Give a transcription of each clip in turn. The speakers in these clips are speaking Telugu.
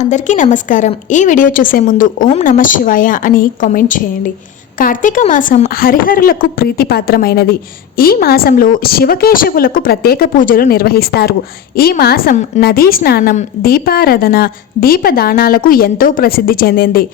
అందరికీ నమస్కారం. ఈ వీడియో చూసే ముందు ఓం నమ శివాయ అని కామెంట్ చేయండి. కార్తీక మాసం హరిహరులకు ప్రీతిపాత్రమైనది. ఈ మాసంలో శివకేశవులకు ప్రత్యేక పూజలు నిర్వహిస్తారు. ఈ మాసం నదీ స్నానం దీపారాధన దీపదానాలకు ఎంతో ప్రసిద్ధి చెందింది.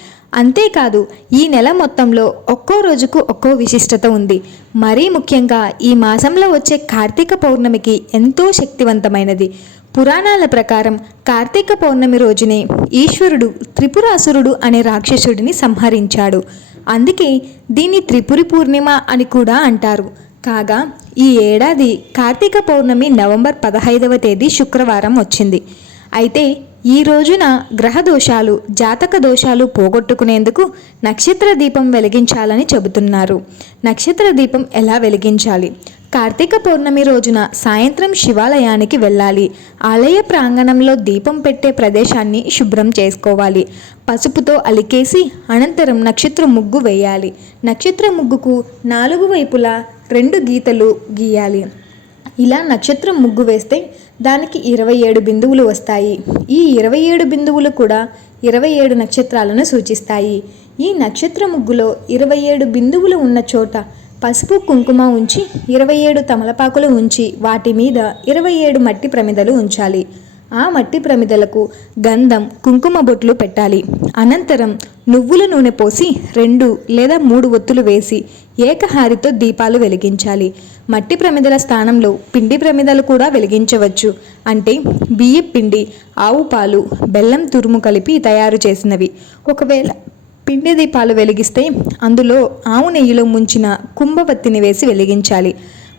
అంతేకాదు ఈ నెల మొత్తంలో ఒక్కో రోజుకు ఒక్కో విశిష్టత ఉంది. మరీ ముఖ్యంగా ఈ మాసంలో వచ్చే కార్తీక పౌర్ణమికి ఎంతో శక్తివంతమైనది. పురాణాల ప్రకారం కార్తీక పౌర్ణమి రోజునే ఈశ్వరుడు త్రిపురాసురుడు అనే రాక్షసుడిని సంహరించాడు. అందుకే దీన్ని త్రిపురి పూర్ణిమ అని కూడా అంటారు. కాగా ఈ ఏడాది కార్తీక పౌర్ణమి నవంబర్ పదహైదవ తేదీ శుక్రవారం వచ్చింది. అయితే ఈ రోజున గ్రహ దోషాలు జాతక దోషాలు పోగొట్టుకునేందుకు నక్షత్ర దీపం వెలిగించాలని చెబుతున్నారు. నక్షత్ర దీపం ఎలా వెలిగించాలి? కార్తీక పౌర్ణమి రోజున సాయంత్రం శివాలయానికి వెళ్ళాలి. ఆలయ ప్రాంగణంలో దీపం పెట్టే ప్రదేశాన్ని శుభ్రం చేసుకోవాలి. పసుపుతో అలికేసి అనంతరం నక్షత్ర ముగ్గు వేయాలి. నక్షత్ర ముగ్గుకు నాలుగు వైపులా రెండు గీతలు గీయాలి. ఇలా నక్షత్రం ముగ్గు వేస్తే దానికి ఇరవై ఏడు బిందువులు వస్తాయి. ఈ ఇరవై ఏడు బిందువులు కూడా ఇరవై ఏడు నక్షత్రాలను సూచిస్తాయి. ఈ నక్షత్ర ముగ్గులో ఇరవై ఏడు బిందువులు ఉన్న చోట పసుపు కుంకుమ ఉంచి ఇరవై ఏడు తమలపాకులు ఉంచి వాటి మీద ఇరవై ఏడు మట్టి ప్రమిదలు ఉంచాలి. ఆ మట్టి ప్రమిదలకు గంధం కుంకుమ బొట్లు పెట్టాలి. అనంతరం నువ్వుల నూనె పోసి రెండు లేదా మూడు ఒత్తులు వేసి ఏకహారితో దీపాలు వెలిగించాలి. మట్టి ప్రమిదల స్థానంలో పిండి ప్రమిదలు కూడా వెలిగించవచ్చు. అంటే బియ్య పిండి ఆవు పాలు బెల్లం తురుము కలిపి తయారు చేసినవి. ఒకవేళ పిండి దీపాలు వెలిగిస్తే అందులో ఆవు నెయ్యిలో ముంచిన కుంభవత్తిని వేసి వెలిగించాలి.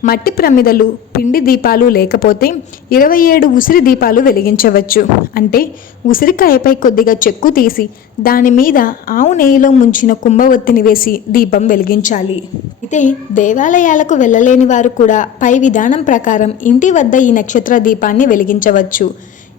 మట్టి ప్రమిదలు పిండి దీపాలు లేకపోతే ఇరవై ఏడు ఉసిరి దీపాలు వెలిగించవచ్చు. అంటే ఉసిరికాయపై కొద్దిగా చెక్కు తీసి దాని మీద ఆవు నెయ్యిలో ముంచిన కుంభవత్తిని వేసి దీపం వెలిగించాలి. అయితే దేవాలయాలకు వెళ్ళలేని వారు కూడా పై విధానం ప్రకారం ఇంటి వద్ద ఈ నక్షత్ర దీపాన్ని వెలిగించవచ్చు.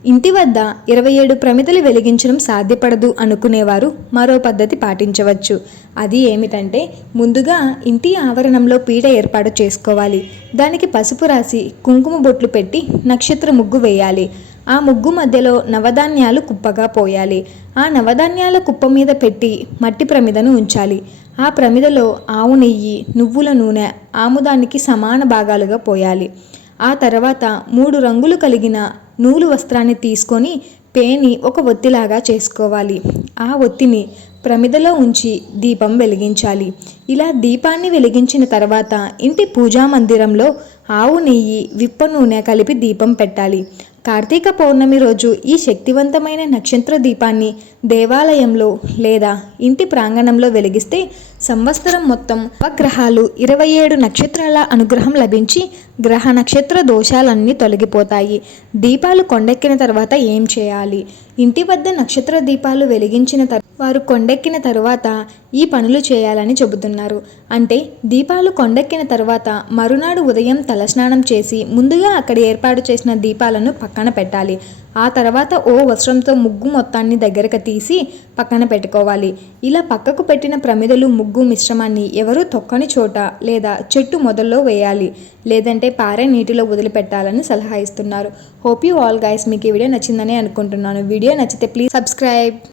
ఇంటి వద్ద ఇరవై ఏడు ప్రమిదలు వెలిగించడం సాధ్యపడదు అనుకునేవారు మరో పద్ధతి పాటించవచ్చు. అది ఏమిటంటే ముందుగా ఇంటి ఆవరణంలో పీట ఏర్పాటు చేసుకోవాలి. దానికి పసుపు రాసి కుంకుమ బొట్లు పెట్టి నక్షత్ర ముగ్గు వేయాలి. ఆ ముగ్గు మధ్యలో నవధాన్యాలు కుప్పగా పోయాలి. ఆ నవధాన్యాల కుప్ప మీద పెట్టి మట్టి ప్రమిదను ఉంచాలి. ఆ ప్రమిదలో ఆవు నెయ్యి నువ్వుల నూనె ఆముదానికి సమాన భాగాలుగా పోయాలి. ఆ తర్వాత మూడు రంగులు కలిగిన నూలు వస్త్రాన్ని తీసుకొని పేని ఒక ఒత్తిలాగా చేసుకోవాలి. ఆ ఒత్తిని ప్రమిదలో ఉంచి దీపం వెలిగించాలి. ఇలా దీపాన్ని వెలిగించిన తర్వాత ఇంటి పూజా మందిరంలో ఆవు నెయ్యి విప్ప నూనె కలిపి దీపం పెట్టాలి. కార్తీక పౌర్ణమి రోజు ఈ శక్తివంతమైన నక్షత్ర దీపాన్ని దేవాలయంలో లేదా ఇంటి ప్రాంగణంలో వెలిగిస్తే సంవత్సరం మొత్తం ఉపగ్రహాలు ఇరవై ఏడు నక్షత్రాల అనుగ్రహం లభించి గ్రహ నక్షత్ర దోషాలన్నీ తొలగిపోతాయి. దీపాలు కొండెక్కిన తర్వాత ఏం చేయాలి? ఇంటి వద్ద నక్షత్ర దీపాలు వెలిగించిన తర్ వారు కొండెక్కిన తర్వాత ఈ పనులు చేయాలని చెబుతున్నారు. అంటే దీపాలు కొండెక్కిన తర్వాత మరునాడు ఉదయం తలస్నానం చేసి ముందుగా అక్కడ ఏర్పాటు చేసిన దీపాలను పక్కన పెట్టాలి. ఆ తర్వాత ఓ వస్త్రంతో ముగ్గు మొత్తాన్ని దగ్గరకు తీసి పక్కన పెట్టుకోవాలి. ఇలా పక్కకు పెట్టిన ప్రమిదలు ముగ్గు మిశ్రమాన్ని ఎవరు తొక్కని చోట లేదా చెట్టు మొదల్లో వేయాలి. లేదంటే పారే నీటిలో వదిలిపెట్టాలని సలహా ఇస్తున్నారు. హోప్ యూ ఆల్ గైస్ మీకు ఈ వీడియో నచ్చిందని అనుకుంటున్నాను. వీడియో నచ్చితే ప్లీజ్ సబ్స్క్రైబ్.